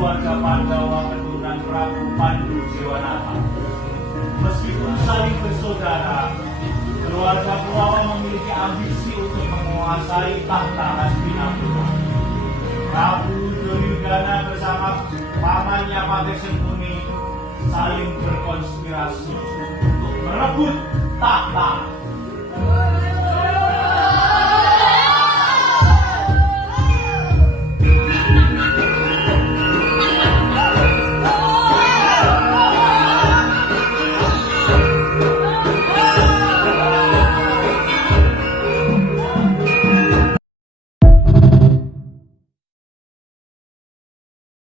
keluarga Pandawa keturunan Prabu Pandu Dewanata. Meskipun saling bersaudara, keluarga Kurawa memiliki ambisi untuk menguasai tahta Hastinapura. Prabu Duryudana bersama pamannya Patih Sentuni saling berkonspirasi untuk merebut tahta.